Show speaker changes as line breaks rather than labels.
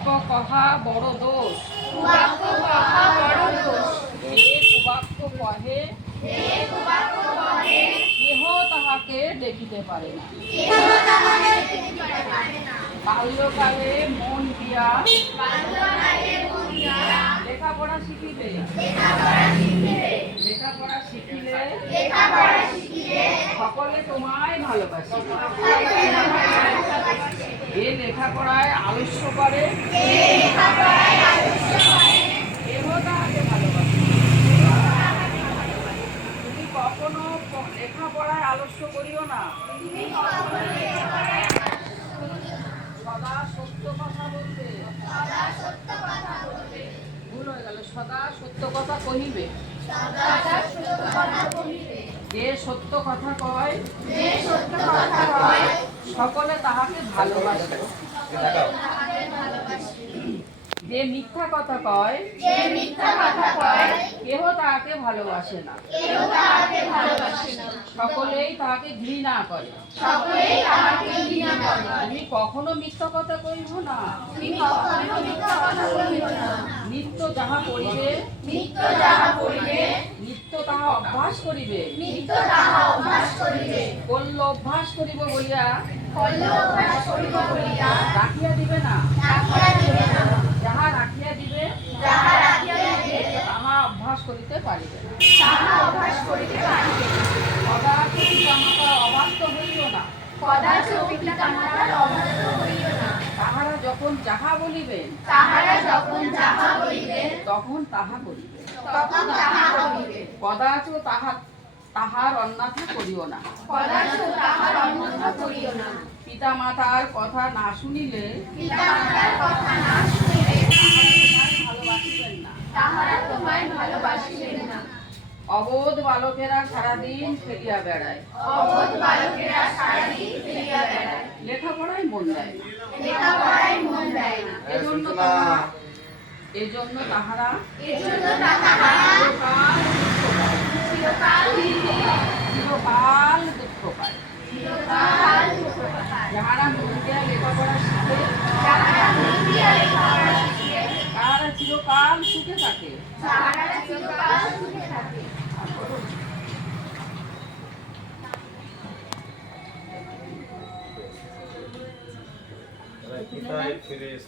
কুবাক্য কহা বড় দোষ?
কুবাক্য কহা বড় দোষ?
যে কুবাক্য কহে।
যে কুবাক্য কহে।
কেহ তাহাকে দেখিতে পারে না।
কেহ তাহাকে দেখিতে পারে না।
বাল্যকালে মন দিয়া।
বাল্যকালে মন দিয়া।
লেখাপড়া শিখিবে
লেখাপড়া শিখিবে
লেখাপড়া শিখিলে।
লেখাপড়া শিখিলে।
সকলে তোমায় ভালোবাসিবে এ লেখাপড়ায়
যে লেখাপড়ায় আলস্য করে।
তুমি কখনো লেখাপড়ায় আলস্য করিও না। সদা সত্য কথা বলবে। ভুল হয়ে গেল। সদা সত্য কথা কহিবে।
সদা সত্য কথা
যে সত্য কথা কয়
যে সত্য কথা কয়
সকলে তাহাকে ভালোবাসে। যে মিথ্যা কথা কয়
যে মিথ্যা কথা কয়
কেহ তাহাকে ভালোবাসে না।
কেউ তাহাকে ভালোবাসে না।
সকলেই তাহাকে ঘৃণা করে।
সকলেই তাহাকে ঘৃণা করে।
তুমি কখনো মিথ্যা কথা কইব না।
তুমি কখনো মিথ্যা কথা বলিও না।
নিত্য যাহা করিবে
নিত্য যাহা করিবে
তাহা অভ্যাস করিবে।
নিত্য তাহা অভ্যাস করিবে।
করল অভ্যাস করিব বলিয়া
কল্য অভ্যাস করিব বলিয়া
রাখিয়া দিবে না।
রাখিয়া দিবে না।
যাহা রাখিয়া দিবে
যাহা রাখিয়া দিবে
তাহা অভ্যাস করিতে পারিবে
তাহা অভ্যাস করিতে পারিবে
কদাচিৎ পিতামাতার অবাধ্য হইও না।
কদাচ পিতা মাতার অবাধ্য হইও না
তাহারা যখন যাহা বলিবেন
তাহারা যখন যাহা বলিবে
তখন তাহা করিবে
তখন তাহা করিবে
কদাচ তাহা তাহার অন্যথা করিও না।
কদাচ তাহার অন্যথা করিও না।
পিতা মাতার কথা না শুনিলে
পিতা মাতার কথা না শুনিলে
ভালোবাসিবেন না
তাহারা তোমায় ভালোবাসিবেন না।
অবোধ বালকেরা সারাদিন ফেরিয়া বেড়ায়।
অবোধ বালকেরা সারাদিন ফিরিয়া বেড়ায়।
লেখাপড়ায় মন দেয় না।
লেখাপড়ায় মন দেয় না।
এজন্য তাহারা এজন্য তাহারা
এজন্য তাহারা
চিরকাল দুঃখ
চিরকাল
চিরকাল দুঃখ পায়
চিরকাল দুঃখ পায়।
যাহারা মন দিয়া লেখাপড়া শিখে
যাহারা মন দিয়া লেখাপড়া শিখে,
তাহারা চিরকাল সুখে থাকে।
তাহারা চিরকাল সুখে থাকে।
কোথায় ফিরে এসো